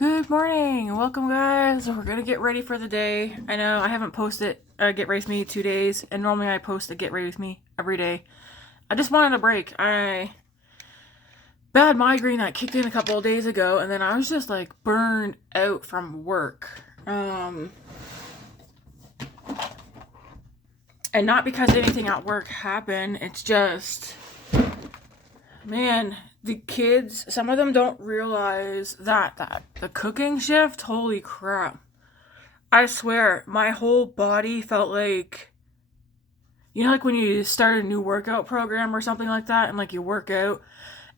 Good morning, welcome guys. We're gonna get ready for the day. I know I haven't posted a Get Ready With Me 2 days, and normally I post a Get Ready With Me every day. I just wanted a break. Bad migraine that kicked in a couple of days ago, and then I was just like burned out from work. And not because anything at work happened, it's just, man, the kids, some of them don't realize that the cooking shift, holy crap. I swear, my whole body felt like, like when you start a new workout program or something like that, and like you work out,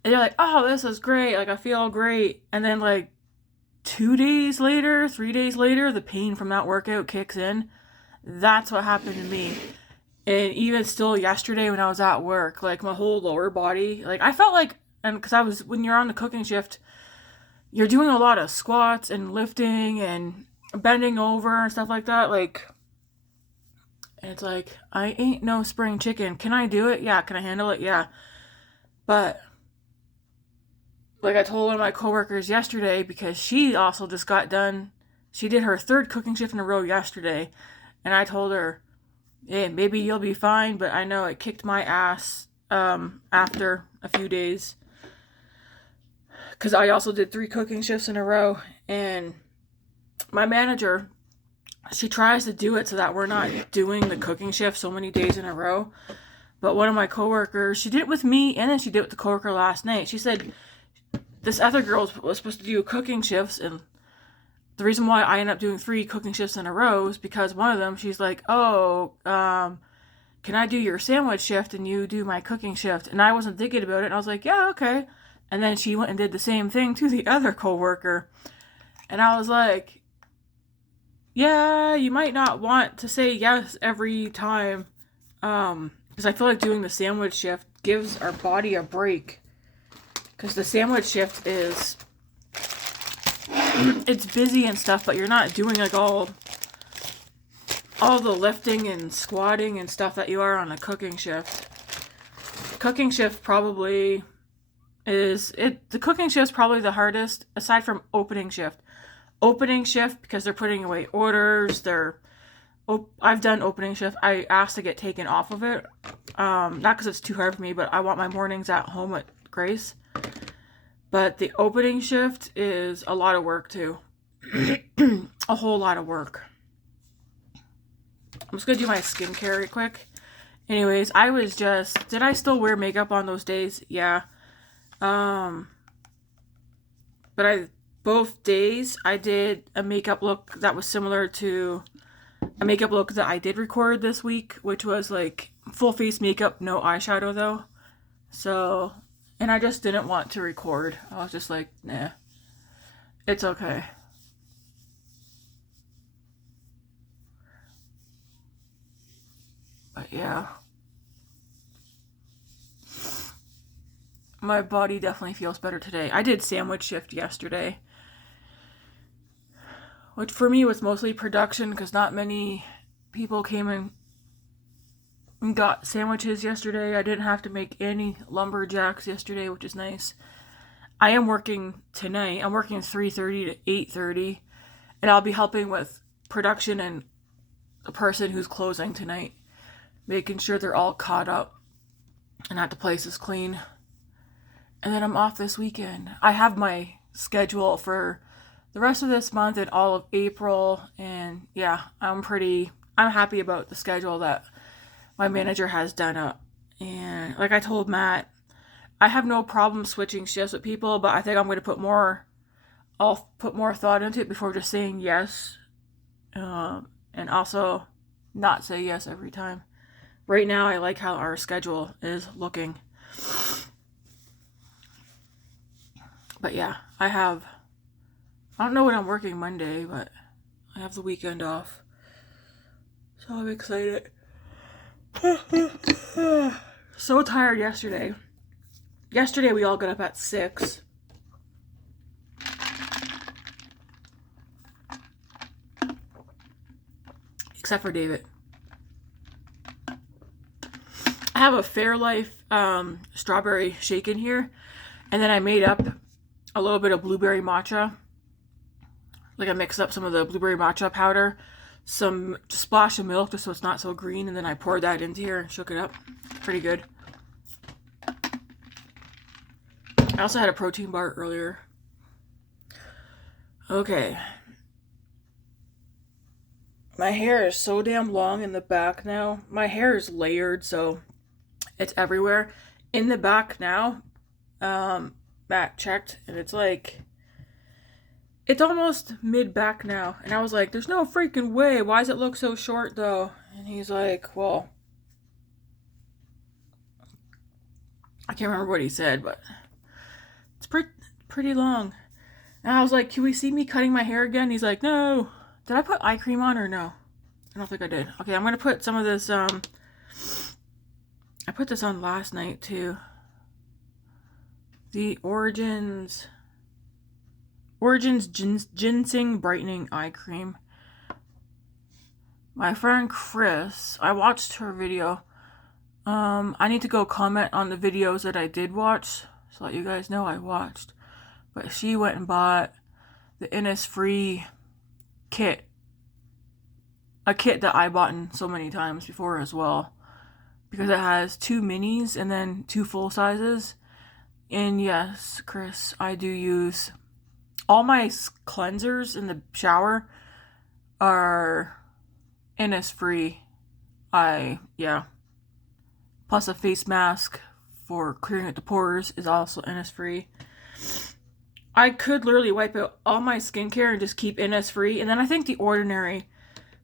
and you're like, oh, this is great, like I feel great. And then like 2 days later, 3 days later, the pain from that workout kicks in. That's what happened to me. And even still yesterday when I was at work, like my whole lower body, like I felt like, and because when you're on the cooking shift, you're doing a lot of squats and lifting and bending over and stuff like that. Like, and it's like, I ain't no spring chicken. Can I do it? Yeah. Can I handle it? Yeah. But like I told one of my coworkers yesterday, because she also just got done, she did her third cooking shift in a row yesterday. And I told her, hey, maybe you'll be fine, but I know it kicked my ass after a few days. Because I also did 3 cooking shifts in a row, and my manager, she tries to do it so that we're not doing the cooking shift so many days in a row. But one of my coworkers, she did it with me, and then she did it with the coworker last night. She said this other girl was supposed to do cooking shifts, and the reason why I ended up doing 3 cooking shifts in a row is because one of them, she's like, oh, can I do your sandwich shift and you do my cooking shift? And I wasn't thinking about it, and I was like, yeah, okay. And then she went and did the same thing to the other coworker. And I was like, yeah, you might not want to say yes every time. Because I feel like doing the sandwich shift gives our body a break. Because the sandwich shift is, it's busy and stuff, but you're not doing like all the lifting and squatting and stuff that you are on a cooking shift. Cooking shift probably the cooking shift's probably the hardest, aside from opening shift. Opening shift, because they're putting away orders, I've done opening shift. I asked to get taken off of it. Not because it's too hard for me, but I want my mornings at home with Grace. But the opening shift is a lot of work too. A whole lot of work. I'm just gonna do my skincare right quick. Anyways, did I still wear makeup on those days? Yeah. But both days I did a makeup look that was similar to a makeup look that I did record this week, which was like full face makeup, no eyeshadow though. So, and I just didn't want to record. I was just like, nah, it's okay. But yeah. My body definitely feels better today. I did sandwich shift yesterday, which for me was mostly production because not many people came in and got sandwiches yesterday. I didn't have to make any lumberjacks yesterday, which is nice. I am working tonight. I'm working 3:30 to 8:30, and I'll be helping with production and the person who's closing tonight, making sure they're all caught up and that the place is clean. And then I'm off this weekend. I have my schedule for the rest of this month and all of April. And yeah, I'm happy about the schedule that my manager has done up. And like I told Matt, I have no problem switching shifts with people, but I think I'm going to I'll put more thought into it before just saying yes. And also not say yes every time. Right now, I like how our schedule is looking. But yeah, I don't know when I'm working Monday, but I have the weekend off. So I'm excited. So tired yesterday. Yesterday we all got up at 6. Except for David. I have a Fairlife strawberry shake in here. And then I made up a little bit of blueberry matcha. Like I mixed up some of the blueberry matcha powder, some splash of milk just so it's not so green, and then I poured that into here and shook it up. Pretty good. I also had a protein bar earlier. Okay. My hair is so damn long in the back now. My hair is layered, so it's everywhere. In the back now, Matt checked, and it's like, it's almost mid-back now. And I was like, there's no freaking way. Why does it look so short, though? And he's like, well, I can't remember what he said, but it's pretty long. And I was like, can we see me cutting my hair again? He's like, no. Did I put eye cream on or no? I don't think I did. Okay, I'm going to put some of this, I put this on last night, too. The Origins Ginseng Brightening Eye Cream. My friend Chris, I watched her video. I need to go comment on the videos that I did watch, so let you guys know I watched. But she went and bought the Innisfree kit. A kit that I bought in so many times before as well. Because it has 2 minis and then 2 full sizes. And yes, Chris, I do use... all my cleansers in the shower are Innisfree. Yeah. Plus a face mask for clearing out the pores is also Innisfree. I could literally wipe out all my skincare and just keep Innisfree. And then I think The Ordinary,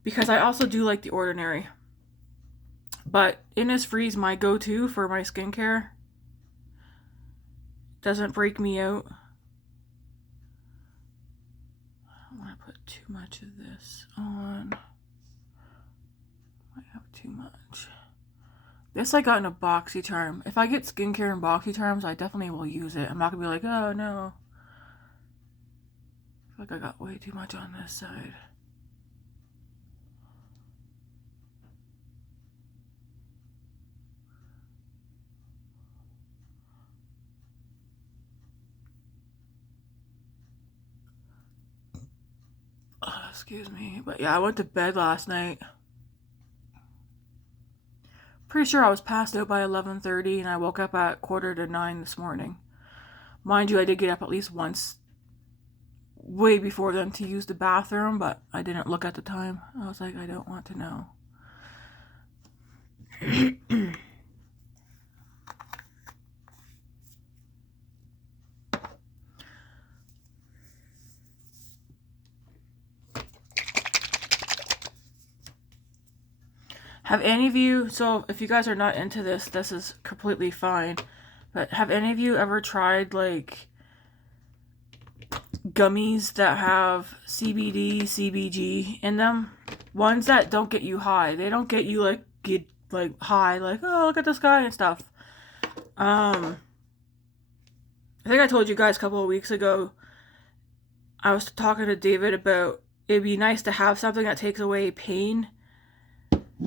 because I also do like The Ordinary. But Innisfree is my go-to for my skincare. Doesn't break me out. I don't want to put too much of this on. I have too much. This I got in a BoxyCharm. If I get skincare in BoxyCharms, I definitely will use it. I'm not going to be like, oh no. I feel like I got way too much on this side. Oh, excuse me. But yeah, I went to bed last night. Pretty sure I was passed out by 11:30 and I woke up at 8:45 this morning. Mind you, I did get up at least once way before then to use the bathroom, but I didn't look at the time. I was like, I don't want to know. Have any of you, so if you guys are not into this, this is completely fine, but have any of you ever tried like gummies that have CBD, CBG in them? Ones that don't get you high. They don't get you like high, like, oh, look at this guy and stuff. I think I told you guys a couple of weeks ago, I was talking to David about it'd be nice to have something that takes away pain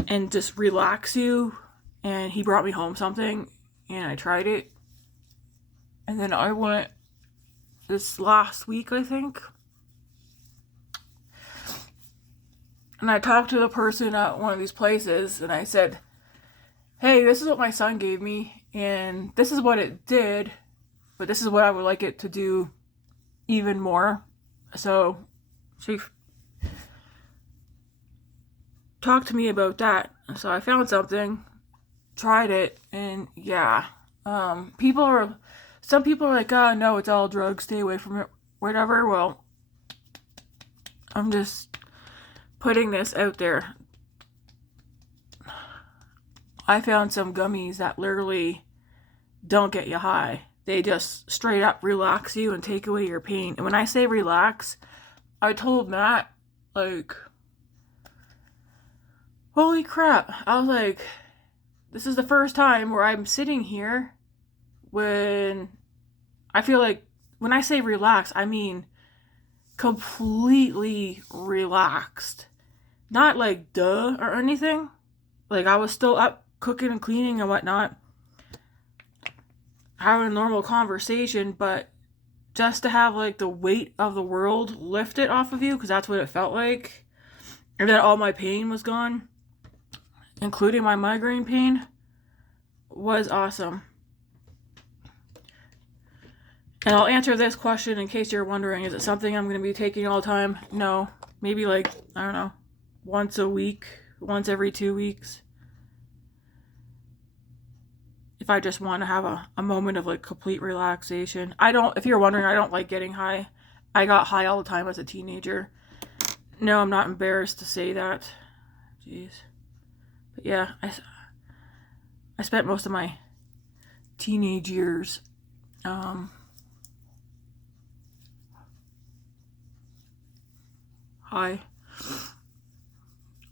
and just relax you, and he brought me home something and I tried it, and then I went this last week, I think, and I talked to the person at one of these places and I said, hey, this is what my son gave me and this is what it did, but this is what I would like it to do even more. So she talk to me about that. So I found something, tried it, and yeah. Some people are like, oh no, it's all drugs, stay away from it, whatever. Well, I'm just putting this out there. I found some gummies that literally don't get you high. They just straight up relax you and take away your pain. And when I say relax, I told Matt, like, holy crap. I was like, this is the first time where I'm sitting here when I feel like, when I say relax, I mean completely relaxed. Not like duh or anything. Like I was still up cooking and cleaning and whatnot, having a normal conversation, but just to have like the weight of the world lifted off of you, because that's what it felt like. And then all my pain was gone, including my migraine pain, was awesome. And I'll answer this question in case you're wondering, is it something I'm going to be taking all the time? No. Maybe like, I don't know, once a week, once every 2 weeks. If I just want to have a moment of like complete relaxation. If you're wondering, I don't like getting high. I got high all the time as a teenager. No, I'm not embarrassed to say that. Jeez. But yeah, I spent most of my teenage years high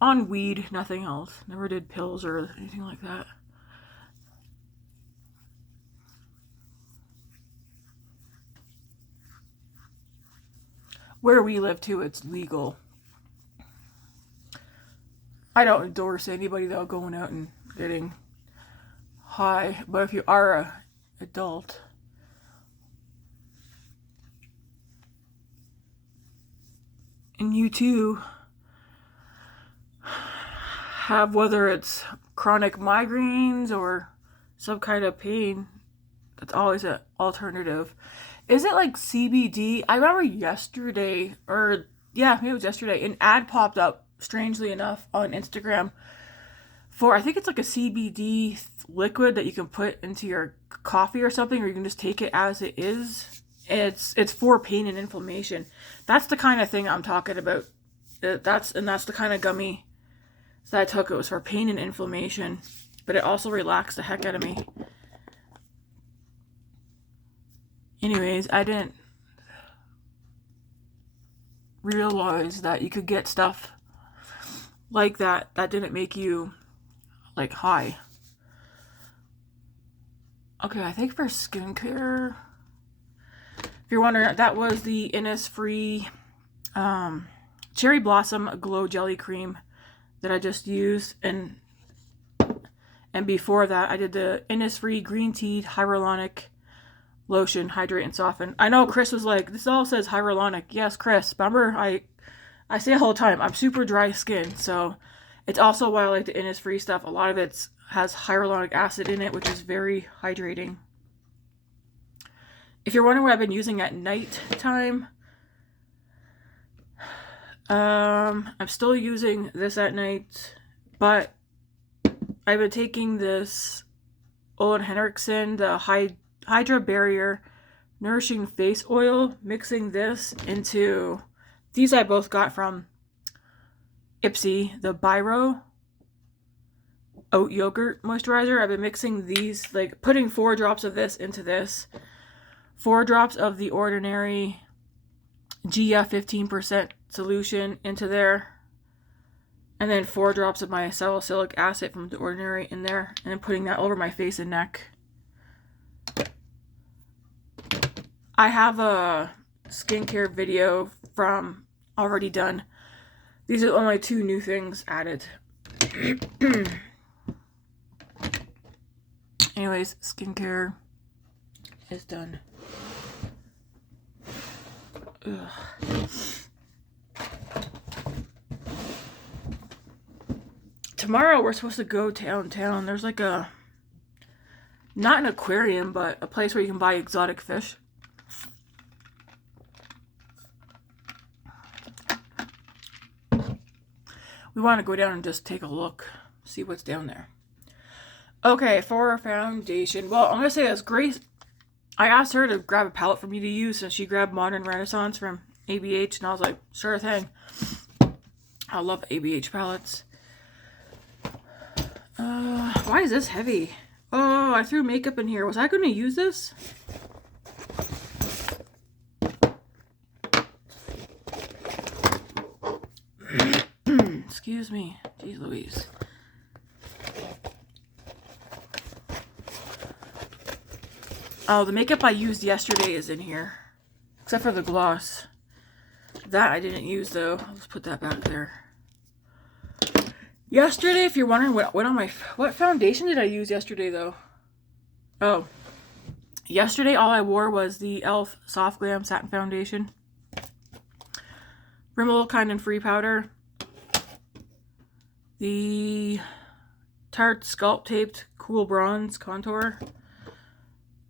on weed, nothing else. Never did pills or anything like that. Where we live too, it's legal. I don't endorse anybody though going out and getting high, but if you are an adult, and you too have, whether it's chronic migraines or some kind of pain, that's always an alternative. Is it like CBD? I remember yesterday, or yeah, maybe it was yesterday, an ad popped up, strangely enough, on Instagram for, I think it's like a CBD liquid that you can put into your coffee or something, or you can just take it as it is. It's for pain and inflammation. That's the kind of thing I'm talking about. That's the kind of gummy that I took. It was for pain and inflammation, but it also relaxed the heck out of me. Anyways, I didn't realize that you could get stuff like that didn't make you like high. Okay, I think for skincare, if you're wondering, that was the Innisfree Cherry Blossom Glow Jelly Cream that I just used, and before that I did the Innisfree Green Tea Hyaluronic Lotion, Hydrate and Soften. I know Chris was like, this all says hyaluronic. Yes, Chris, remember I say it all the time, I'm super dry skin, so it's also why I like the Innisfree stuff. A lot of it has hyaluronic acid in it, which is very hydrating. If you're wondering what I've been using at night time, I'm still using this at night, but I've been taking this Ole Henriksen, the Hydra Barrier Nourishing Face Oil, mixing this into, these I both got from Ipsy, the Biro Oat Yogurt Moisturizer. I've been mixing these, like putting 4 drops of this into this, 4 drops of the Ordinary Gia 15% solution into there, and then 4 drops of my salicylic acid from the Ordinary in there, and then putting that over my face and neck. I have a skincare video from already done. These are only 2 new things added. Anyways, skincare is done. Ugh. Tomorrow we're supposed to go downtown. There's like not an aquarium, but a place where you can buy exotic fish. We want to go down and just take a look, see what's down there. Okay, for our foundation. Well, I'm going to say this. Grace, I asked her to grab a palette for me to use, and she grabbed Modern Renaissance from ABH, and I was like, sure thing. I love ABH palettes. Why is this heavy? Oh, I threw makeup in here. Was I going to use this? Excuse me. Jeez Louise. Oh, the makeup I used yesterday is in here. Except for the gloss. That I didn't use though. Let's put that back there. Yesterday, if you're wondering what foundation did I use yesterday though? Oh. Yesterday, all I wore was the e.l.f. Soft Glam Satin Foundation. Rimmel Kind and Free Powder. The Tarte Sculpt Taped Cool Bronze Contour.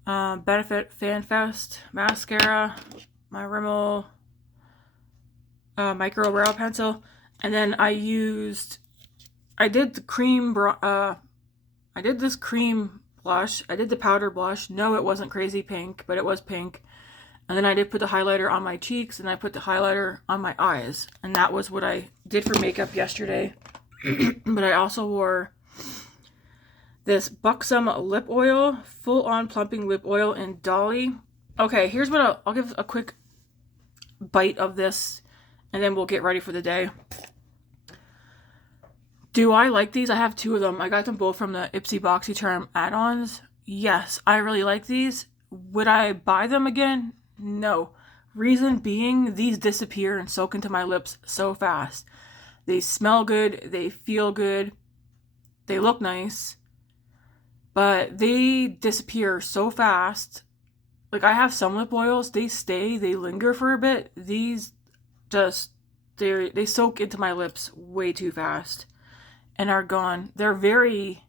Benefit Fan Fest Mascara. My Rimmel Micro Brow Pencil. And then I did the cream, I did this cream blush. I did the powder blush. No, it wasn't crazy pink, but it was pink. And then I did put the highlighter on my cheeks, and I put the highlighter on my eyes. And that was what I did for makeup yesterday. But I also wore this Buxom lip oil, full-on plumping lip oil in Dolly. Okay, here's what I'll give a quick bite of this, and then we'll get ready for the day. Do I like these? I have two of them. I got them both from the Ipsy BoxyCharm add-ons. Yes, I really like these. Would I buy them again? No. Reason being, these disappear and soak into my lips so fast. They smell good. They feel good. They look nice. But they disappear so fast. Like, I have some lip oils. They stay. They linger for a bit. These just, they soak into my lips way too fast and are gone. They're very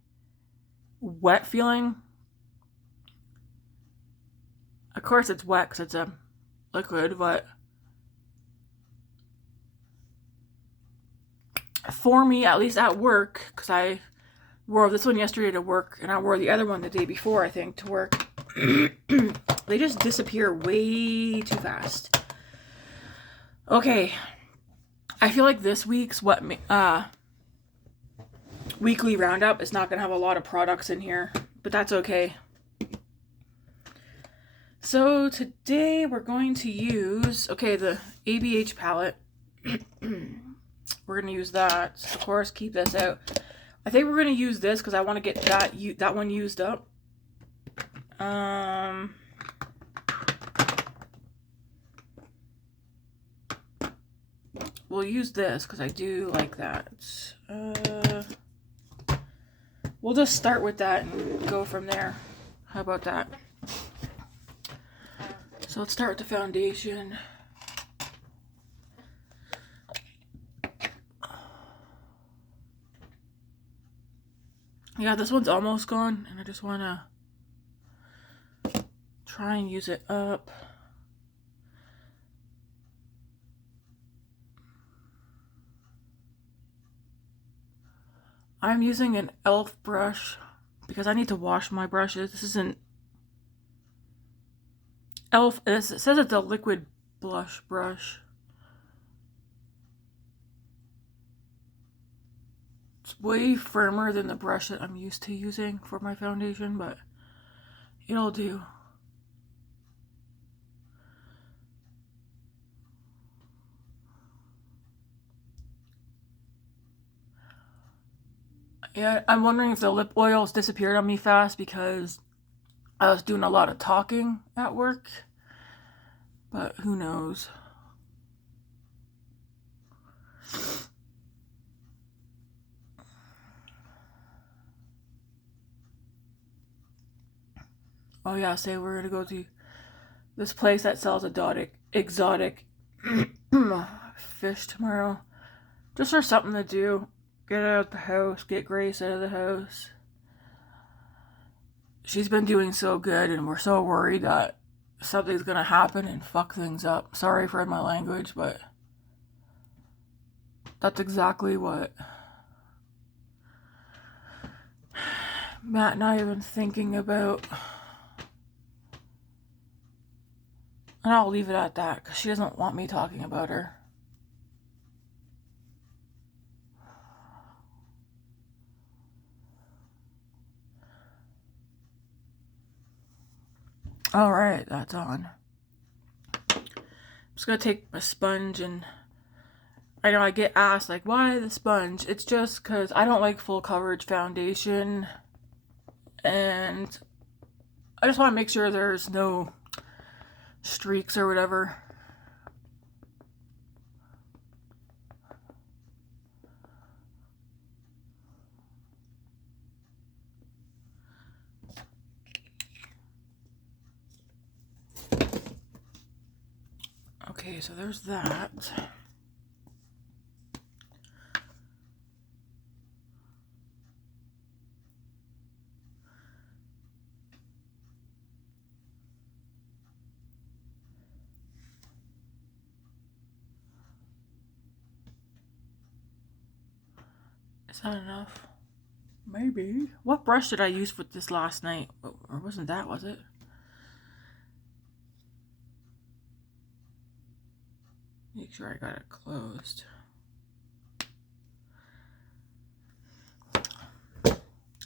wet feeling. Of course it's wet because it's a liquid, but for me, at least at work, because I wore this one yesterday to work, and I wore the other one the day before, I think, to work. They just disappear way too fast. Okay. I feel like this week's weekly roundup is not going to have a lot of products in here, but that's okay. So today we're going to use, the ABH palette. We're going to use that. Of course, keep this out. I think we're going to use this because I want to get that one used up. We'll use this because I do like that. We'll just start with that and go from there. How about that? So let's start with the foundation. Yeah, this one's almost gone, and I just want to try and use it up. I'm using an e.l.f. brush because I need to wash my brushes. This isn't e.l.f. It says it's a liquid blush brush. It's way firmer than the brush that I'm used to using for my foundation, but it'll do. Yeah, I'm wondering if the lip oils disappeared on me fast because I was doing a lot of talking at work, but who knows. Oh yeah, say we're gonna go to this place that sells exotic fish tomorrow. Just for something to do. Get out of the house, get Grace out of the house. She's been doing so good, and we're so worried that something's gonna happen and fuck things up. Sorry for my language, but that's exactly what Matt and I have been thinking about. And I'll leave it at that, because she doesn't want me talking about her. Alright, that's on. I'm just going to take a sponge, and I know I get asked, like, why the sponge? It's just because I don't like full coverage foundation, and I just want to make sure there's no streaks or whatever. Okay, so there's that. Is that enough? Maybe. What brush did I use with this last night? Or wasn't that, was it? Make sure I got it closed.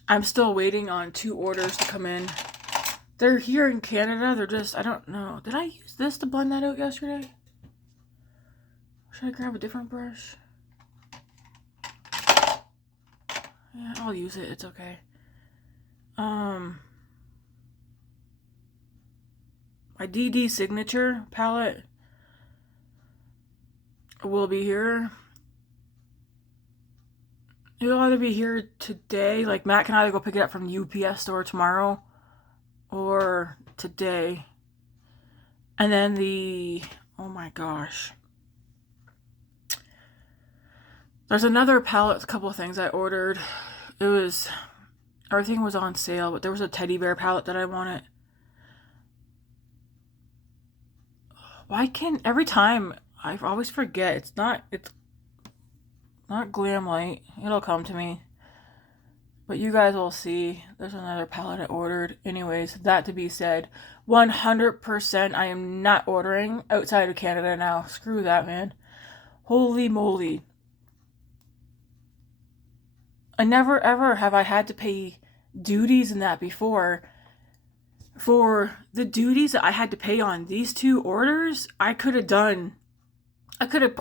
I'm still waiting on 2 orders to come in. They're here in Canada. They're just, I don't know. Did I use this to blend that out yesterday? Should I grab a different brush? Yeah, I'll use it. It's okay. My DD Signature palette will be here. It'll either be here today, like Matt can either go pick it up from the UPS store tomorrow, or today. And then oh my gosh. There's another palette, a couple of things I ordered. Everything was on sale, but there was a teddy bear palette that I wanted. Every time, I always forget, it's not Glam Light. It'll come to me. But you guys will see. There's another palette I ordered. Anyways, that to be said, 100% I am not ordering outside of Canada now. Screw that, man. Holy moly. I never ever have I had to pay duties in that before. For the duties that I had to pay on these 2 orders, I could have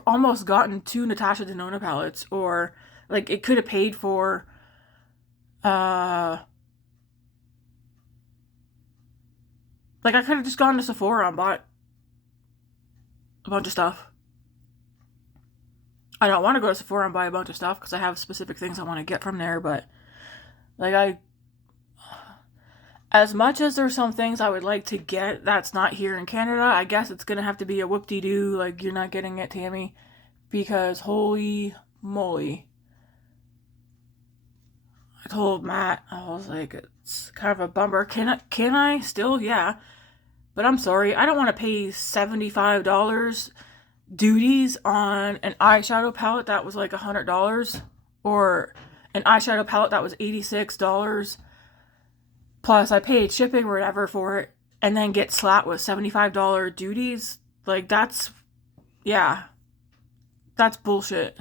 almost gotten 2 Natasha Denona palettes, or like it could have paid for like I could have just gone to Sephora and bought a bunch of stuff. I don't want to go to Sephora and buy a bunch of stuff because I have specific things I want to get from there, but like as much as there's some things I would like to get that's not here in Canada, I guess it's gonna have to be a whoop-de-doo, like you're not getting it, Tammy, because holy moly. I told Matt, I was like, it's kind of a bummer. Can I still? Yeah. But I'm sorry, I don't want to pay $75 duties on an eyeshadow palette that was like $100, or an eyeshadow palette that was $86, plus I paid shipping or whatever for it, and then get slapped with $75 duties. Like that's bullshit.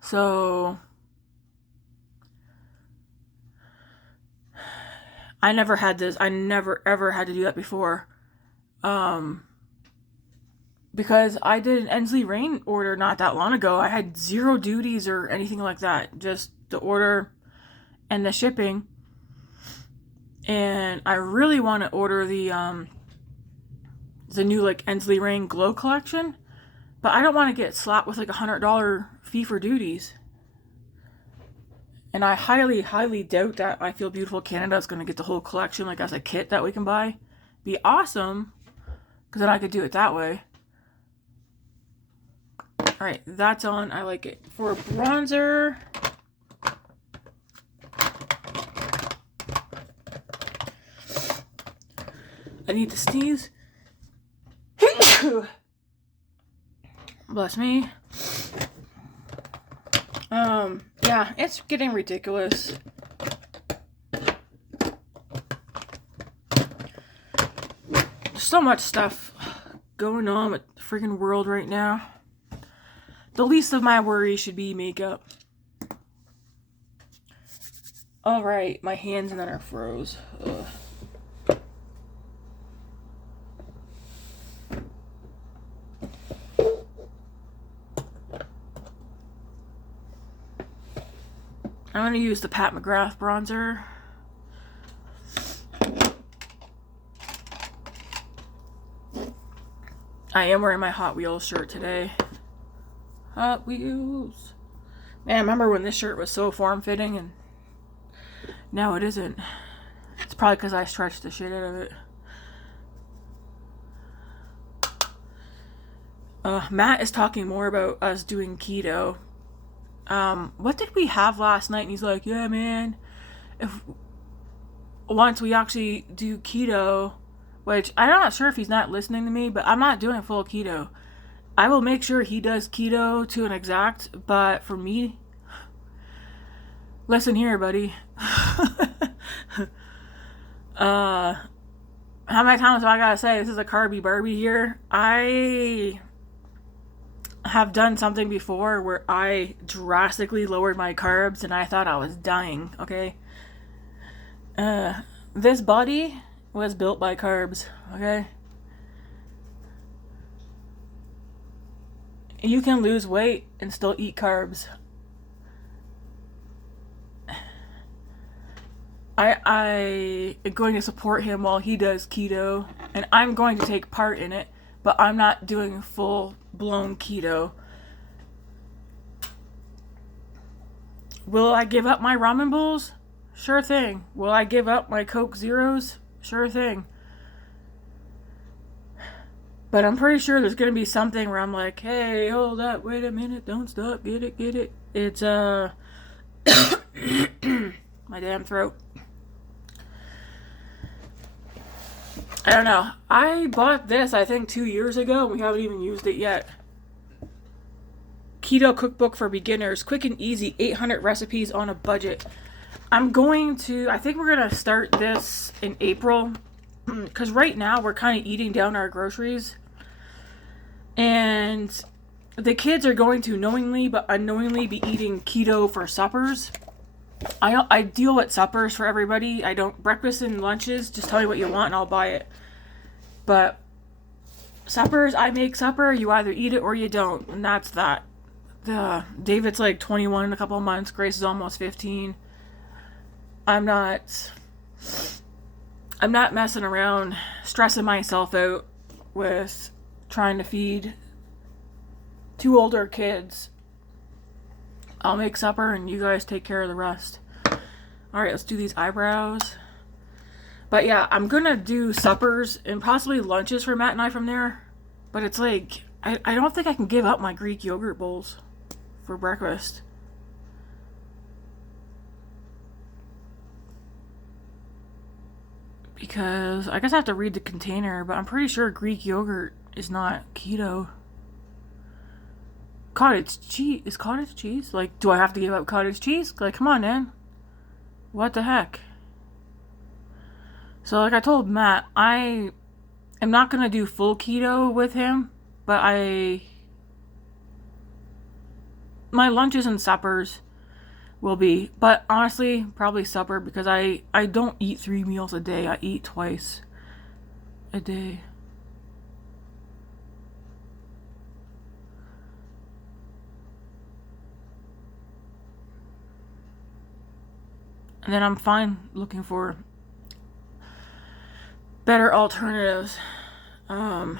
So I never had this. I never ever had to do that before. Because I did an Ensley Rain order not that long ago. I had 0 duties or anything like that. Just the order and the shipping. And I really want to order the new like Ensley Rain Glow collection. But I don't want to get slapped with like $100 fee for duties. And I highly, highly doubt that I Feel Beautiful Canada is going to get the whole collection like as a kit that we can buy. Be awesome. Because then I could do it that way. Alright, that's on. I like it. For bronzer, I need to sneeze. Bless me. Yeah, it's getting ridiculous. There's so much stuff going on with the freaking world right now. The least of my worries should be makeup. Alright, my hands and then are froze. Ugh. I'm going to use the Pat McGrath bronzer. I am wearing my Hot Wheels shirt today. Hot Wheels. Man, I remember when this shirt was so form-fitting, and now it isn't. It's probably because I stretched the shit out of it. Matt is talking more about us doing keto. What did we have last night? And he's like, yeah, man, if once we actually do keto, which I'm not sure if he's not listening to me, but I'm not doing full keto. I will make sure he does keto to an exact, but for me, listen here, buddy. How many times do I gotta say this is a carby Barbie here? I have done something before where I drastically lowered my carbs and I thought I was dying, okay? This body was built by carbs, okay? You can lose weight and still eat carbs. I am going to support him while he does keto, and I'm going to take part in it, but I'm not doing full-blown keto. Will I give up my ramen bowls? Sure thing. Will I give up my Coke Zeros? Sure thing. But I'm pretty sure there's going to be something where I'm like, hey, hold up, wait a minute, don't stop, get it. It's, my damn throat. I don't know. I bought this, I think, 2 years ago. We haven't even used it yet. Keto Cookbook for Beginners. Quick and easy. 800 recipes on a budget. I think we're going to start this in April. Because right now, we're kind of eating down our groceries. And the kids are going to knowingly but unknowingly be eating keto for suppers. I deal with suppers for everybody. I don't breakfast and lunches. Just tell me what you want and I'll buy it. But suppers, I make supper. You either eat it or you don't, and that's that. David's like 21 in a couple of months. Grace is almost 15. I'm not messing around, stressing myself out with trying to feed 2 older kids. I'll make supper and you guys take care of the rest. Alright, let's do these eyebrows. But yeah, I'm gonna do suppers and possibly lunches for Matt and I from there. But it's like, I don't think I can give up my Greek yogurt bowls for breakfast. Because I guess I have to read the container, but I'm pretty sure Greek yogurt is not keto. Cottage cheese. Is cottage cheese? Like, do I have to give up cottage cheese? Like, come on, man. What the heck? So, like I told Matt, I am not going to do full keto with him, but my lunches and suppers will be. But honestly, probably supper, because I don't eat 3 meals a day. I eat twice a day. And then I'm fine looking for better alternatives. The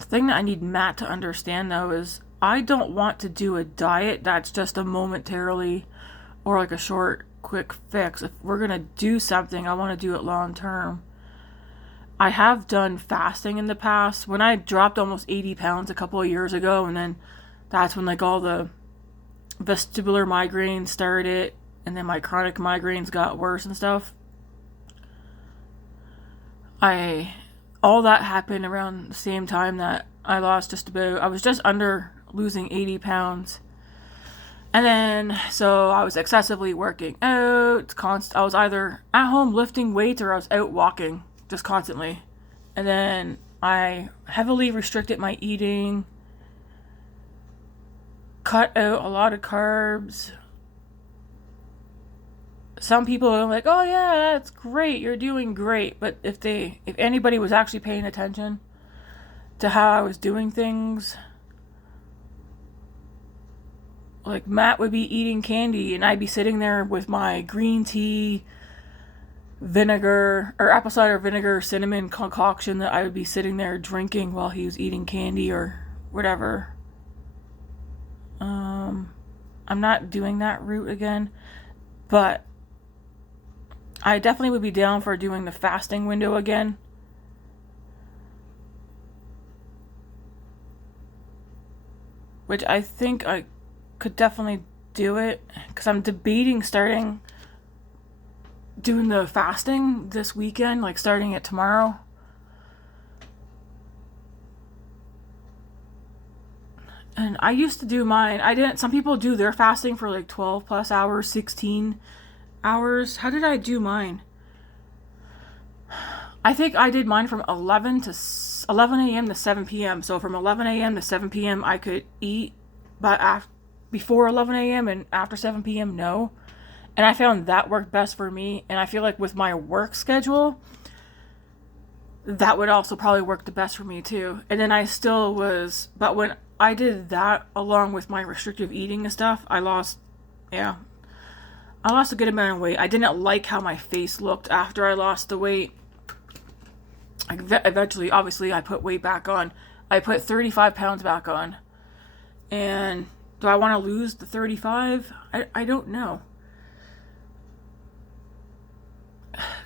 thing that I need Matt to understand, though, is I don't want to do a diet that's just a momentarily or like a short, quick fix. If we're going to do something, I want to do it long term. I have done fasting in the past. When I dropped almost 80 pounds a couple of years ago, and then that's when like all the vestibular migraines started, and then my chronic migraines got worse and stuff. All that happened around the same time that I lost I was just under losing 80 pounds. And then, so I was excessively working out. I was either at home lifting weights or I was out walking just constantly. And then I heavily restricted my eating, cut out a lot of carbs. Some people are like, oh yeah, that's great, you're doing great. But if anybody was actually paying attention to how I was doing things, like Matt would be eating candy and I'd be sitting there with my green tea, vinegar, or apple cider vinegar, cinnamon concoction that I would be sitting there drinking while he was eating candy or whatever. I'm not doing that route again, but I definitely would be down for doing the fasting window again. which I think I could definitely do it, because I'm debating doing the fasting this weekend, like starting it tomorrow. And I used to do mine. I didn't. Some people do their fasting for like 12 plus hours, 16 hours. How did I do mine? I think I did mine from 11 a.m. to 7 p.m. So from 11 a.m. to 7 p.m. I could eat, but before 11 a.m. and after 7 p.m. no. And I found that worked best for me. And I feel like with my work schedule, that would also probably work the best for me too. And then I still was, but when I did that along with my restrictive eating and stuff, I lost a good amount of weight. I didn't like how my face looked after I lost the weight. Eventually, obviously, I put weight back on. I put 35 pounds back on. And do I want to lose the 35? I don't know.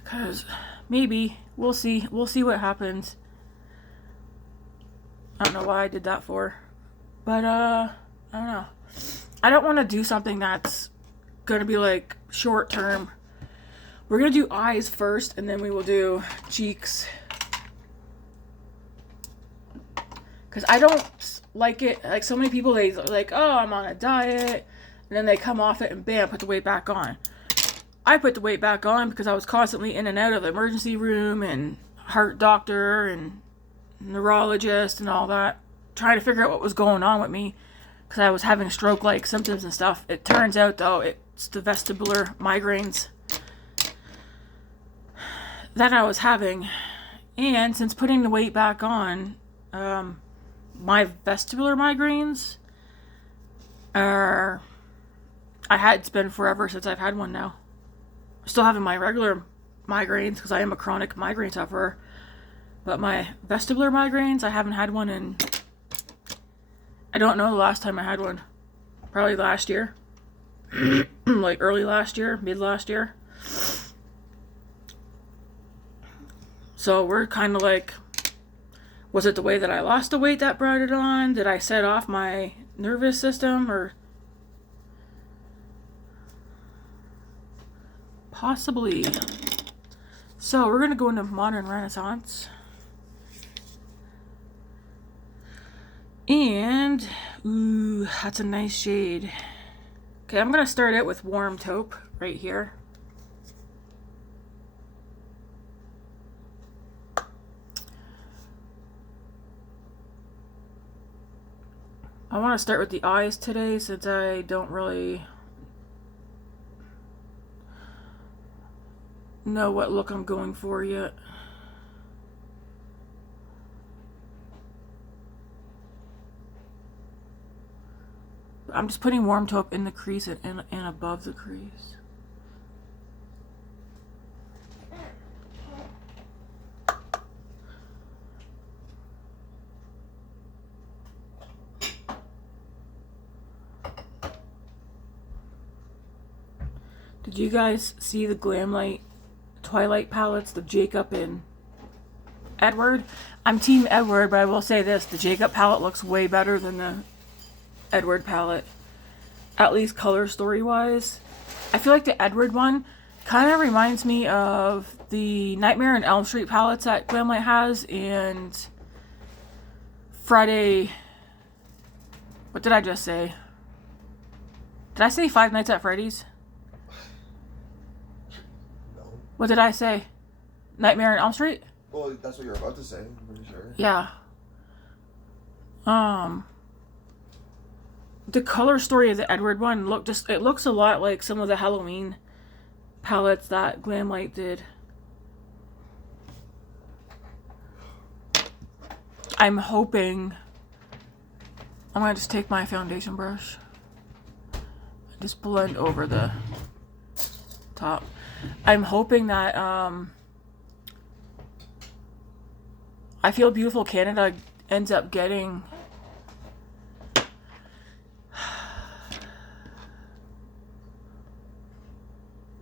Because maybe. We'll see. We'll see what happens. I don't know why I did that for. But, I don't know. I don't want to do something that's going to be, like, short term. We're going to do eyes first, and then we will do cheeks. Because I don't like it. Like, so many people, they like, oh, I'm on a diet. And then they come off it and bam, put the weight back on. I put the weight back on because I was constantly in and out of the emergency room and heart doctor and neurologist and all that, trying to figure out what was going on with me because I was having stroke-like symptoms and stuff. It turns out, though, it's the vestibular migraines that I was having. And since putting the weight back on, my vestibular migraines are... it's been forever since I've had one now. I'm still having my regular migraines because I am a chronic migraine sufferer. But my vestibular migraines, I haven't had one in... I don't know the last time I had one. Probably last year. Like early last year, mid last year. So we're kind of like... Was it the way that I lost the weight that brought it on? Did I set off my nervous system? Or... Possibly. So we're going to go into Modern Renaissance. And, ooh, that's a nice shade. Okay, I'm going to start out with Warm Taupe right here. I want to start with the eyes today since I don't really know what look I'm going for yet. I'm just putting Warm Taupe in the crease and above the crease. Did you guys see the Glamlight Twilight palettes, the Jacob and Edward? I'm Team Edward, but I will say this, the Jacob palette looks way better than the Edward palette, at least color story wise. I feel like the Edward one kind of reminds me of the Nightmare on Elm Street palettes that Glamlight has, and Friday, what did I just say? Did I say Five Nights at Freddy's? No. What did I say? Nightmare on Elm Street? Well, that's what you're about to say, I'm pretty sure. Yeah. The color story of the Edward one it looks a lot like some of the Halloween palettes that Glamlight did. I'm hoping I'm gonna just take my foundation brush and just blend over the top. I'm hoping that I Feel Beautiful Canada ends up getting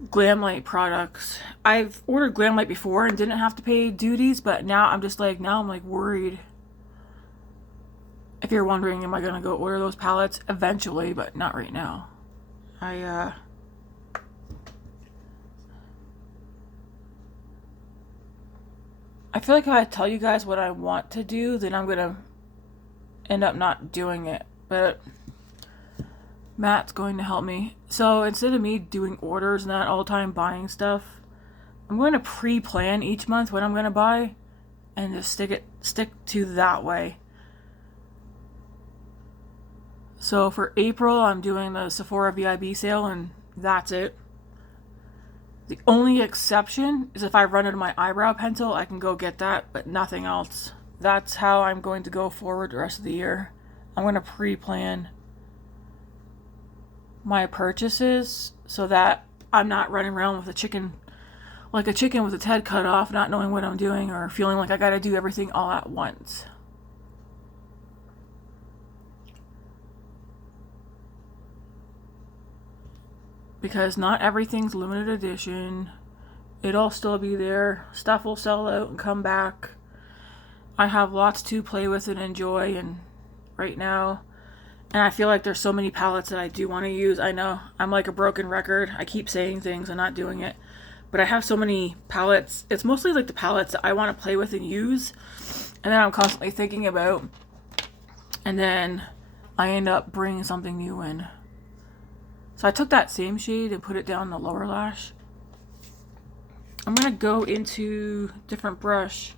Glamlight products. I've ordered Glamlight before and didn't have to pay duties, but now I'm like worried If you're wondering, am I going to go order those palettes? Eventually, but not right now. I feel like if I tell you guys what I want to do, then I'm going to end up not doing it. But Matt's going to help me. So instead of me doing orders and that all the time buying stuff, I'm going to pre-plan each month what I'm going to buy and just stick to that way. So for April, I'm doing the Sephora VIB sale, and that's it. The only exception is if I run out of my eyebrow pencil, I can go get that, but nothing else. That's how I'm going to go forward the rest of the year. I'm going to pre-plan my purchases so that I'm not running around with a chicken with its head cut off, not knowing what I'm doing or feeling like I got to do everything all at once. Because not everything's limited edition. It'll still be there. Stuff will sell out and come back. I have lots to play with and enjoy and right now. And I feel like there's so many palettes that I do want to use. I know I'm like a broken record. I keep saying things and not doing it. But I have so many palettes. It's mostly like the palettes that I want to play with and use. And then I'm constantly thinking about. And then I end up bringing something new in. So I took that same shade and put it down the lower lash. I'm going to go into different brush.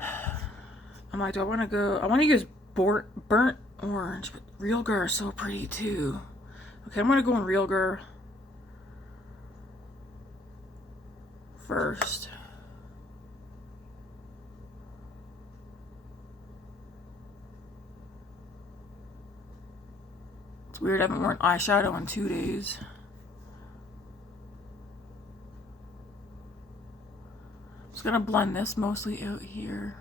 I'm like, do I want to go? I want to use burnt orange, but Real Girl is so pretty too. Okay, I'm going to go in Real Girl first. It's weird, I haven't worn eyeshadow in 2 days. I'm just gonna blend this mostly out here.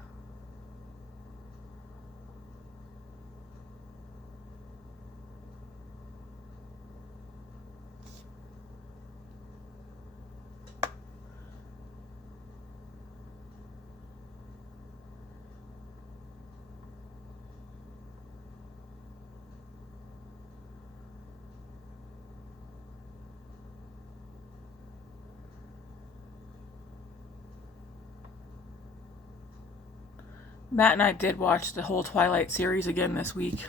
Matt and I did watch the whole Twilight series again this week.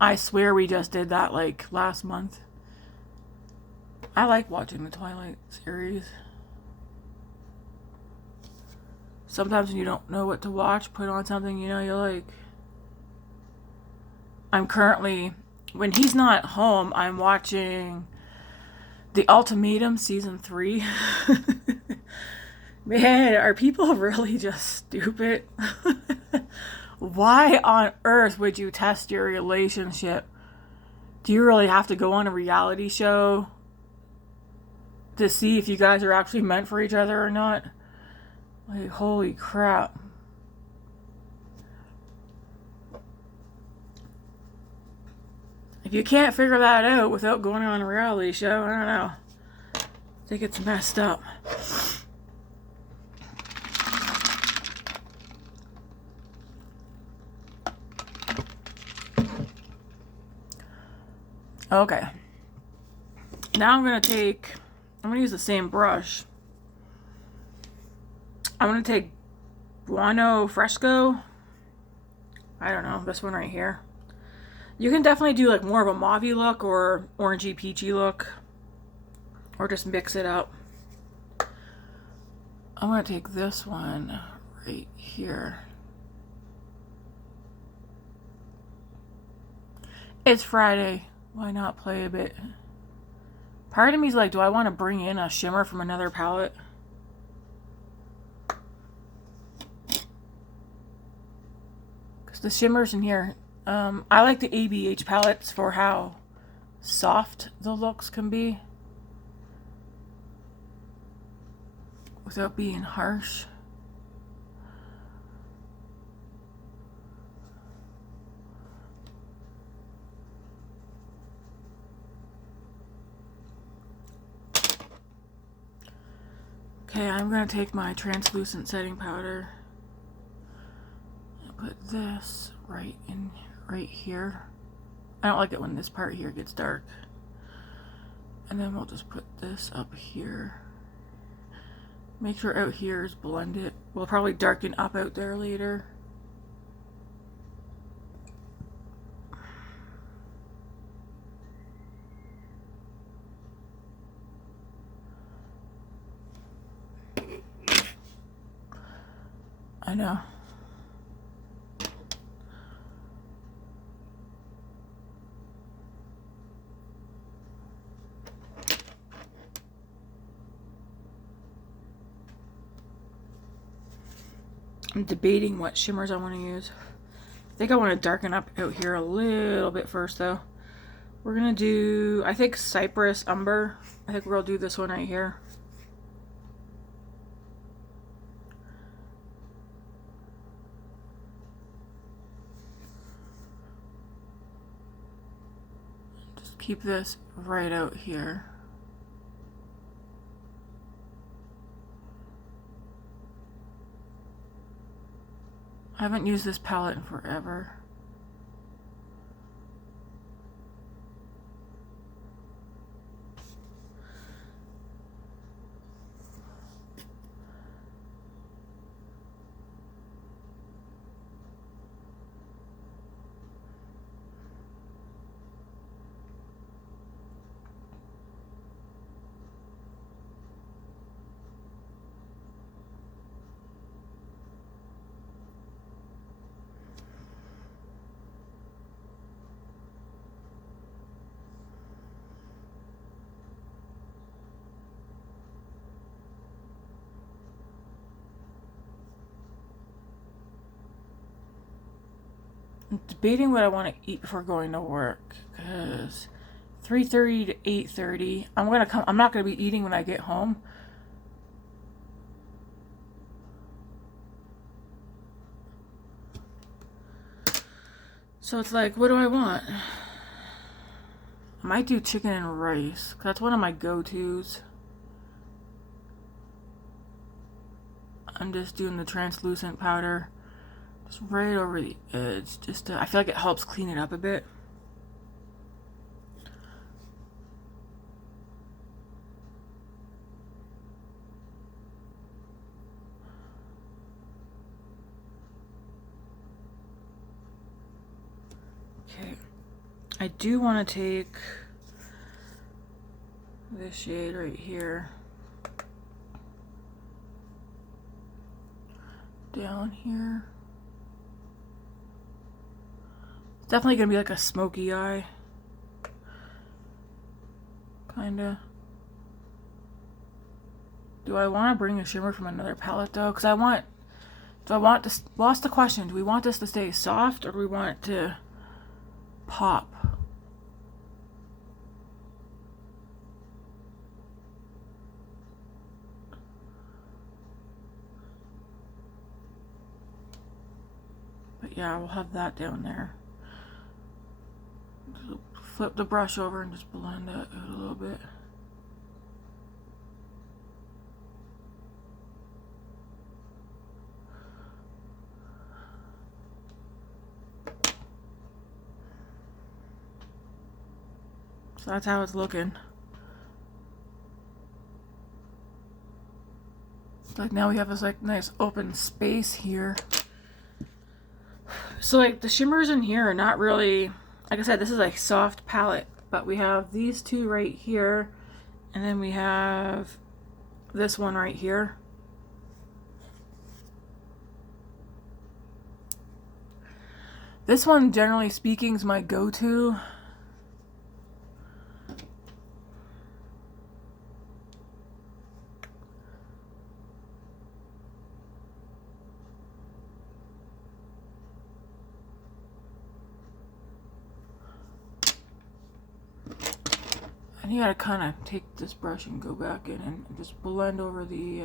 I swear we just did that like last month. I like watching the Twilight series. Sometimes when you don't know what to watch, put on something you know you like. I'm currently, when he's not home, I'm watching The Ultimatum Season 3. Man, are people really just stupid? Why on earth would you test your relationship? Do you really have to go on a reality show to see if you guys are actually meant for each other or not? Like, holy crap. If you can't figure that out without going on a reality show, I don't know. I think it's messed up. Okay. Now I'm going to use the same brush. I'm going to take Buono Fresco. I don't know, this one right here. You can definitely do like more of a mauve-y look or orangey peachy look. Or just mix it up. I'm going to take this one right here. It's Friday. Why not play a bit? Part of me is like, do I want to bring in a shimmer from another palette? Because the shimmers in here, I like the ABH palettes for how soft the looks can be without being harsh. Okay, Okay, I'm gonna take my translucent setting powder and put this right here. I don't like it when this part here gets dark. And then we'll just put this up here. Make sure out here is blended. We'll probably darken up out there later. I know. I'm debating what shimmers I want to use. I think I want to darken up out here a little bit first though. We're gonna do, I think, Cypress Umber. I think we'll do this one right here. Just keep this right out here. I haven't used this palette in forever. I'm debating what I want to eat before going to work, because 3:30 to 8:30. I'm not gonna be eating when I get home. So it's like, what do I want? I might do chicken and rice, because that's one of my go-tos. I'm just doing the translucent powder just right over the edge, just to, I feel like it helps clean it up a bit. Okay, I do want to take this shade right here down here. Definitely gonna be like a smoky eye, kinda. Do I want to bring a shimmer from another palette though? Because do I want this? Well, that's the question. Do we want this to stay soft or do we want it to pop? But yeah, we'll have that down there. Flip the brush over and just blend it out a little bit. So that's how it's looking. Like now we have this like nice open space here. So like the shimmers in here are not really, like I said, this is a soft palette, but we have these two right here, and then we have this one right here. This one, generally speaking, is my go-to. And you gotta kind of take this brush and go back in and just blend over the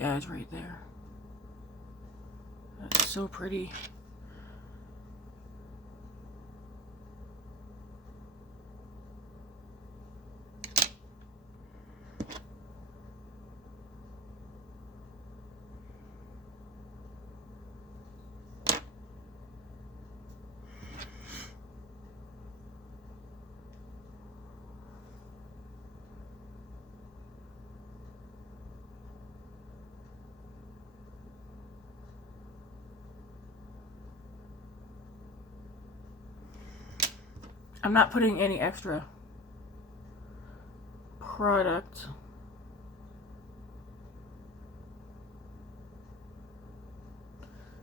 edge right there. That's so pretty. I'm not putting any extra product.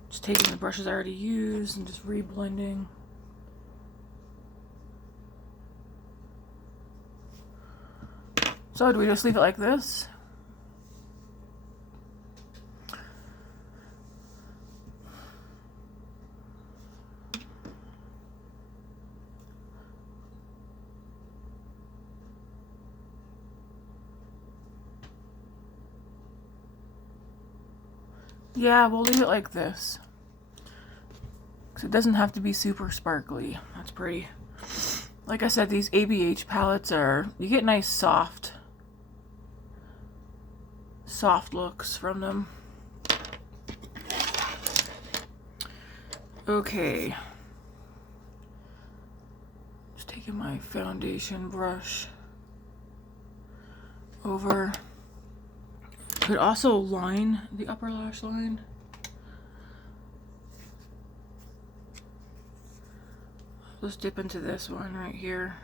Just taking the brushes I already used and just reblending. So do we just leave it like this? Yeah, we'll leave it like this. Because it doesn't have to be super sparkly. That's pretty. Like I said, these ABH palettes are, you get nice soft looks from them. Okay. Just taking my foundation brush over. Could also line the upper lash line. Let's dip into this one right here.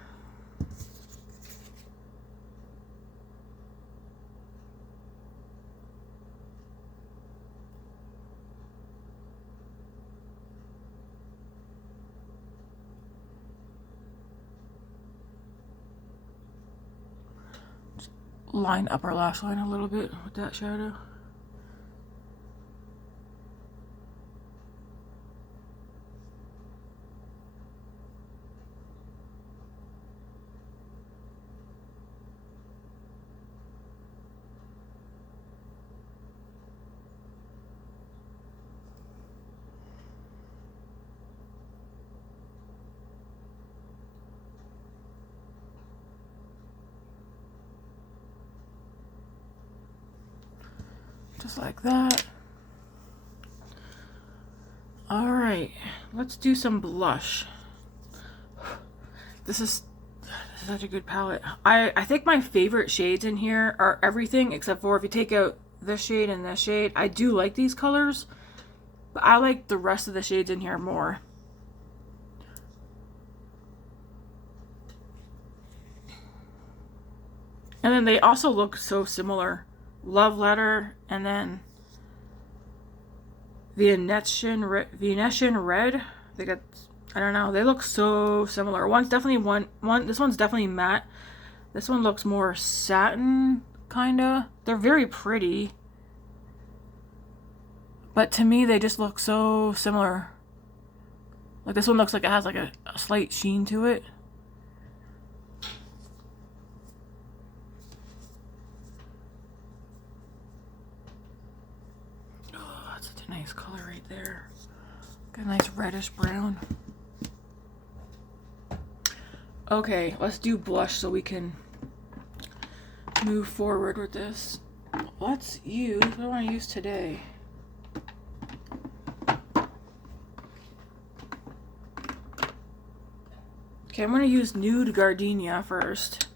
Just line upper lash line a little bit with that shadow. Just like that. All right, let's do some blush. This is such a good palette. I think my favorite shades in here are everything except for if you take out this shade and this shade. I do like these colors, but I like the rest of the shades in here more. And then they also look so similar. Love Letter and then Venetian Red. I think that's, I don't know. They look so similar. One's definitely this one's definitely matte. This one looks more satin, kinda. They're very pretty. But to me, they just look so similar. Like this one looks like it has like a slight sheen to it. Nice color right there. Got a nice reddish brown. Okay, let's do blush so we can move forward with this. Let's use, what do I want to use today? Okay, I'm going to use Nude Gardenia first.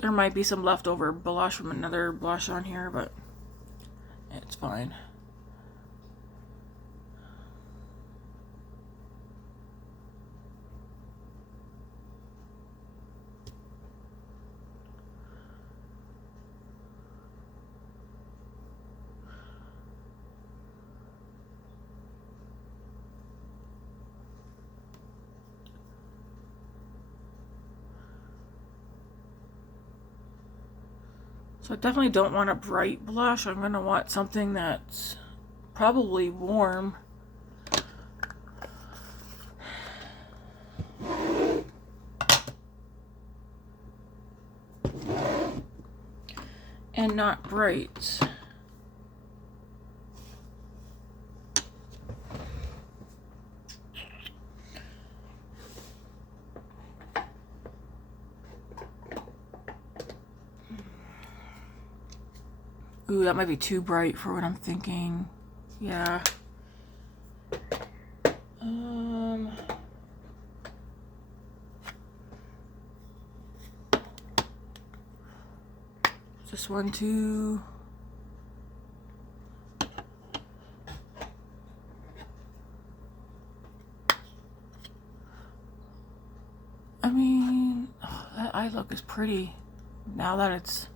There might be some leftover blush from another blush on here, but it's fine. So I definitely don't want a bright blush. I'm going to want something that's probably warm. And not bright. Ooh, that might be too bright for what I'm thinking. Yeah. This one too. I mean, oh, that eye look is pretty now that it's...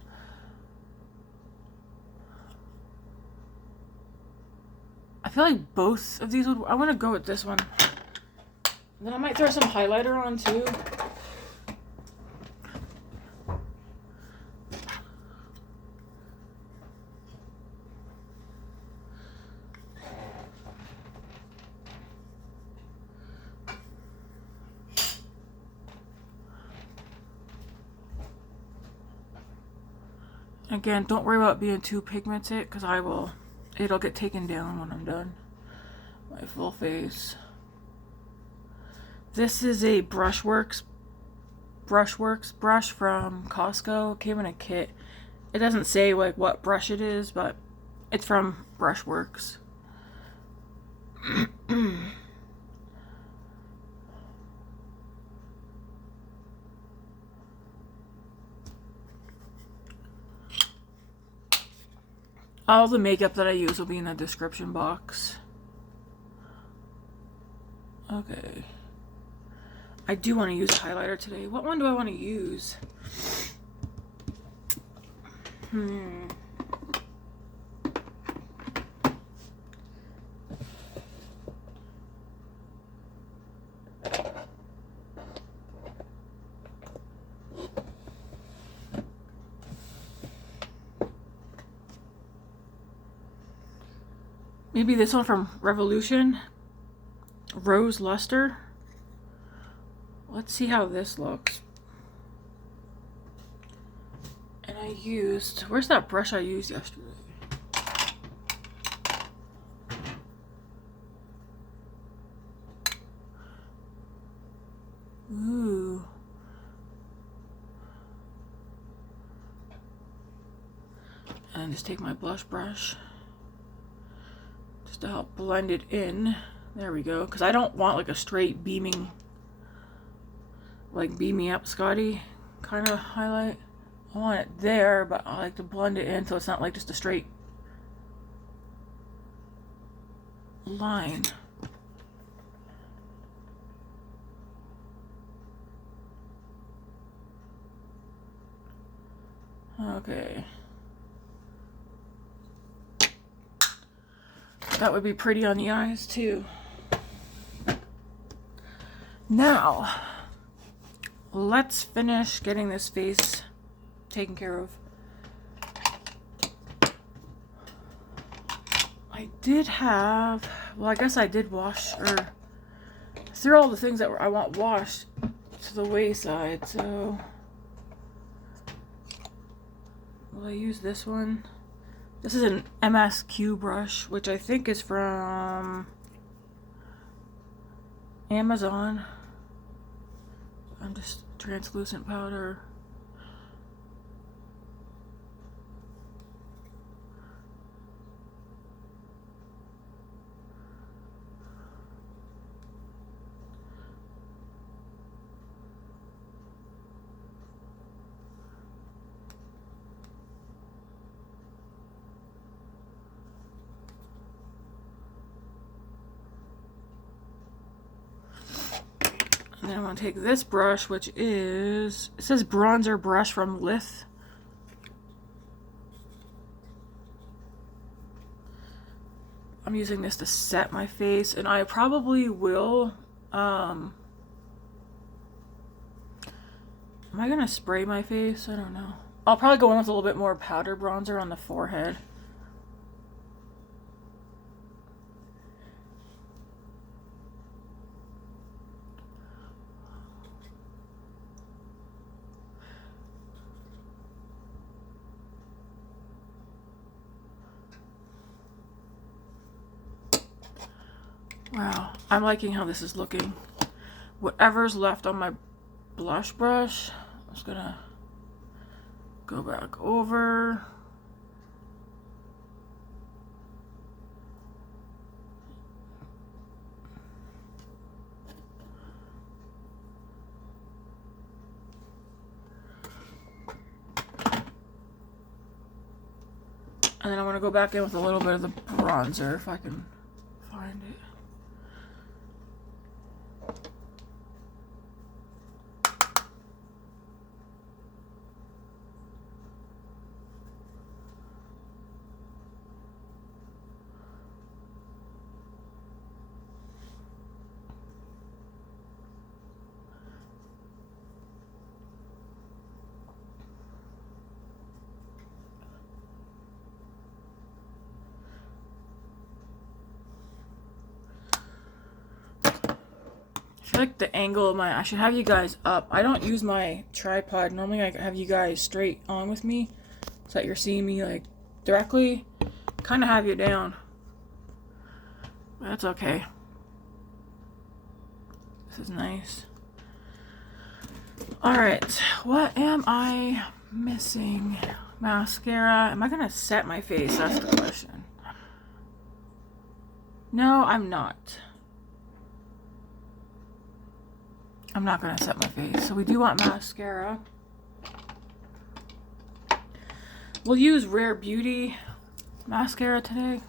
I feel like both of these would... I want to go with this one. Then I might throw some highlighter on too. Again, don't worry about being too pigmented because it'll get taken down when I'm done. My full face. This is a Brushworks brush from Costco. It came in a kit. It doesn't say like what brush it is, but it's from Brushworks. All the makeup that I use will be in the description box. Okay. I do want to use a highlighter today. What one do I want to use? Maybe this one from Revolution. Rose Lustre. Let's see how this looks. And I used... Where's that brush I used yesterday? Ooh. And just take my blush brush. To help blend it in. There we go. Because I don't want like a straight beaming, like beam me up Scotty kind of highlight. I want it there, but I like to blend it in so it's not like just a straight line. Okay. That would be pretty on the eyes too. Now, let's finish getting this face taken care of. I did have, well, I guess I did wash, or threw all the things that I want washed to the wayside, so will I use this one? This is an MSQ brush, which I think is from Amazon. I'm just translucent powder. And then I'm going to take this brush, which is, it says bronzer brush from Lith. I'm using this to set my face, and I probably will, am I going to spray my face? I don't know. I'll probably go in with a little bit more powder bronzer on the forehead. Wow, I'm liking how this is looking. Whatever's left on my blush brush, I'm just gonna go back over. And then I want to go back in with a little bit of the bronzer if I can find it. I feel like the angle of my, I should have you guys up. I don't use my tripod. Normally I have you guys straight on with me so that you're seeing me like directly. Kind of have you down. But that's okay. This is nice. Alright, what am I missing? Mascara. Am I going to set my face? That's the question. No, I'm not. I'm not going to set my face. So we do want mascara. We'll use Rare Beauty mascara today.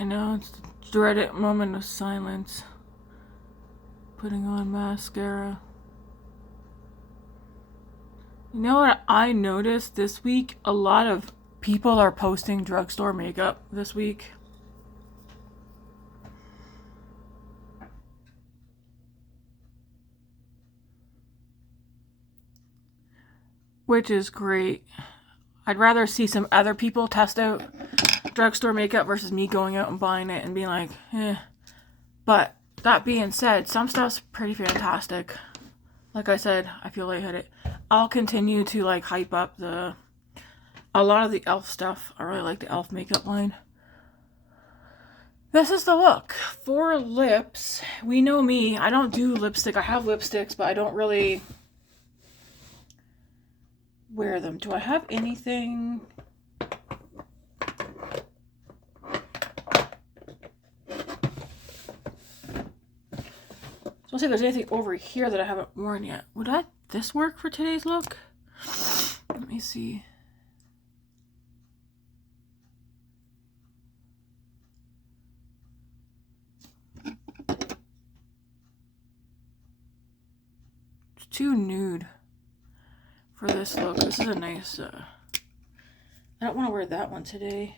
I know, it's the dreaded moment of silence. Putting on mascara. You know what I noticed this week? A lot of people are posting drugstore makeup this week. Which is great. I'd rather see some other people test out drugstore makeup versus me going out and buying it and being like, eh. But that being said, some stuff's pretty fantastic. Like I said, I feel lightheaded. I'll continue to like hype up a lot of the e.l.f. stuff. I really like the e.l.f. makeup line. This is the look. For lips, we know me. I don't do lipstick. I have lipsticks, but I don't really wear them. Do I have anything? So let's see if there's anything over here that I haven't worn yet. Would this work for today's look? Let me see. It's too nude for this look. This is a nice, I don't want to wear that one today.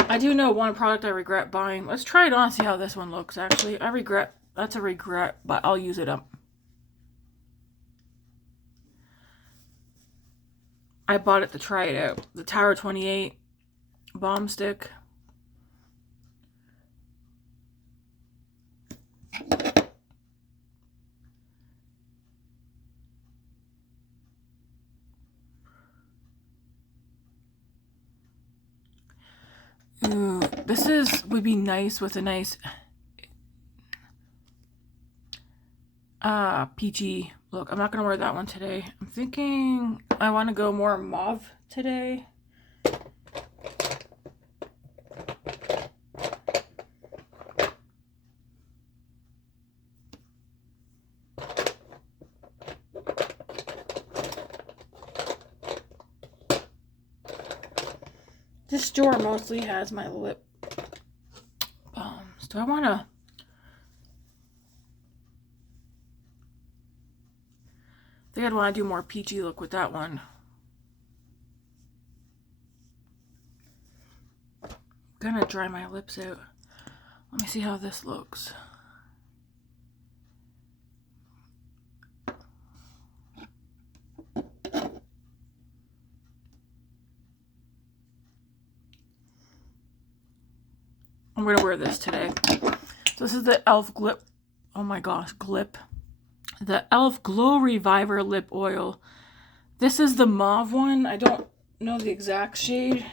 I do know one product I regret buying. Let's try it on, see how this one looks, actually. That's a regret, but I'll use it up. I bought it to try it out. The Tower 28 Balm Stick. Ooh, would be nice with a nice peachy look. I'm not gonna wear that one today. I'm thinking I want to go more mauve today. This store mostly has my lip balms. Do I want to... I think I'd want to do more peachy look with that one. I'm gonna dry my lips out. Let me see how this looks. I'm gonna wear this today. So this is the e.l.f. Glip. Oh my gosh, Glip. The e.l.f. Glow Reviver Lip Oil. This is the mauve one. I don't know the exact shade.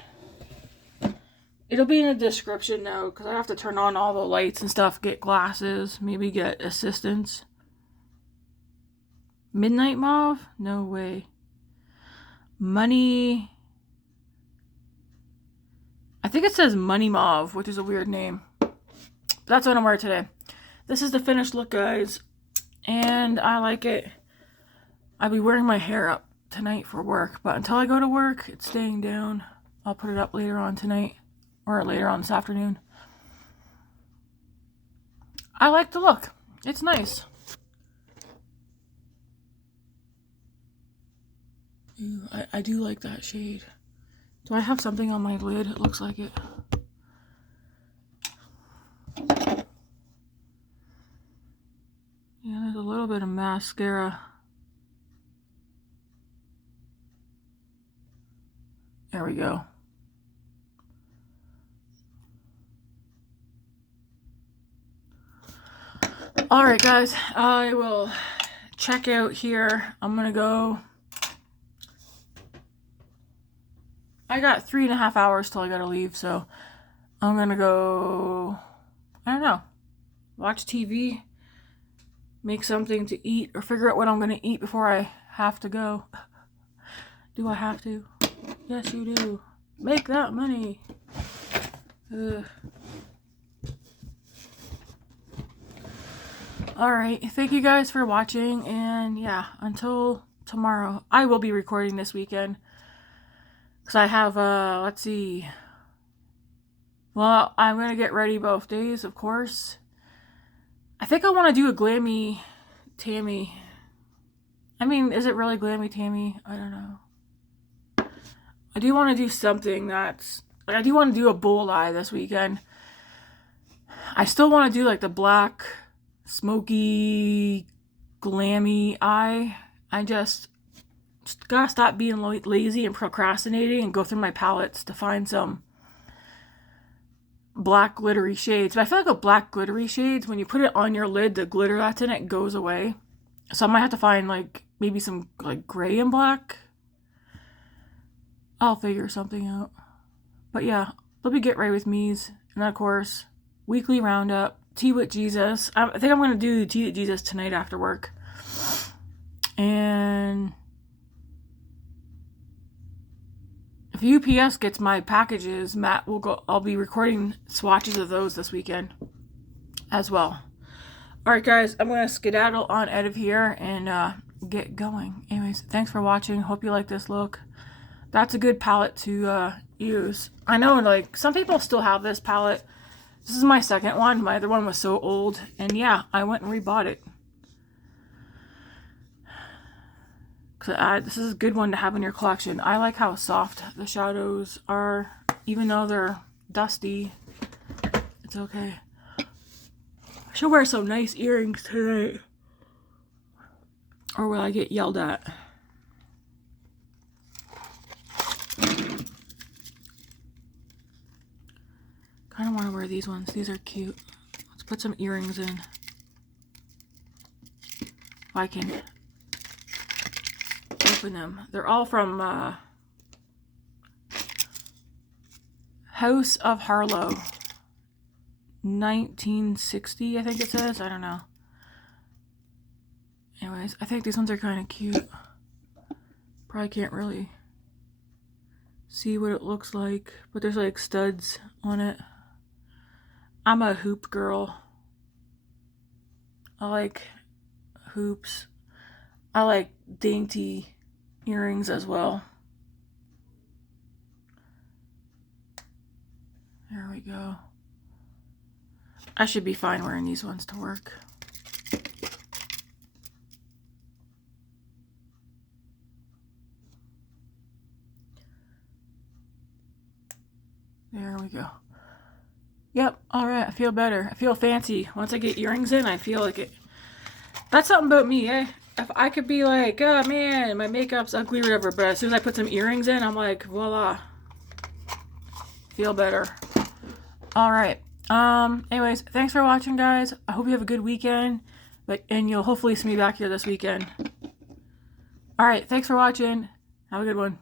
It'll be in the description now because I have to turn on all the lights and stuff, get glasses, maybe get assistance. Midnight Mauve? No way. Money... I think it says Money Mauve, which is a weird name. But that's what I'm wearing today. This is the finished look, guys. And I like it. I'll be wearing my hair up tonight for work. But until I go to work, it's staying down. I'll put it up later on tonight. Or later on this afternoon. I like the look. It's nice. Ooh, I do like that shade. Do I have something on my lid? It looks like it. Yeah, there's a little bit of mascara. There we go. Alright guys, I will check out here. I'm gonna go. I got 3.5 hours till I gotta leave, so I'm gonna go, I don't know, watch TV, make something to eat, or figure out what I'm gonna eat before I have to go. Do I have to? Yes, you do. Make that money. Ugh. Alright, thank you guys for watching, and yeah, until tomorrow. I will be recording this weekend. Because I have, let's see. Well, I'm going to get ready both days, of course. I think I want to do a glammy Tammy. I mean, is it really glammy Tammy? I don't know. I do want to do something that's... Like, I do want to do a bull eye this weekend. I still want to do, like, the black, smoky, glammy eye. I just gotta stop being lazy and procrastinating and go through my palettes to find some black glittery shades. But I feel like with black glittery shades, when you put it on your lid, the glitter that's in it goes away. So I might have to find like maybe some like gray and black. I'll figure something out. But yeah, let me get right with me's. And then of course, weekly roundup, tea with Jesus. I think I'm going to do tea with Jesus tonight after work. And if UPS gets my packages, Matt will go. I'll be recording swatches of those this weekend as well. Alright guys, I'm going to skedaddle on out of here and get going. Anyways, thanks for watching. Hope you like this look. That's a good palette to use. I know like some people still have this palette. This is my second one. My other one was so old. And yeah, I went and rebought it. This is a good one to have in your collection. I like how soft the shadows are, even though they're dusty. It's okay. I should wear some nice earrings tonight, or will I get yelled at? Kind of want to wear these ones. These are cute. Let's put some earrings in. If I can open them. They're all from House of Harlow. 1960, I think it says. I don't know. Anyways, I think these ones are kind of cute. Probably can't really see what it looks like, but there's like studs on it. I'm a hoop girl. I like hoops. I like dainty earrings as well. There we go. I should be fine wearing these ones to work. There we go. Yep, alright, I feel better. I feel fancy. Once I get earrings in, I feel like it. That's something about me, eh? If I could be like, oh man, my makeup's ugly or whatever, but as soon as I put some earrings in, I'm like, voila. Feel better. Alright. Anyways, thanks for watching, guys. I hope you have a good weekend. And you'll hopefully see me back here this weekend. Alright, thanks for watching. Have a good one.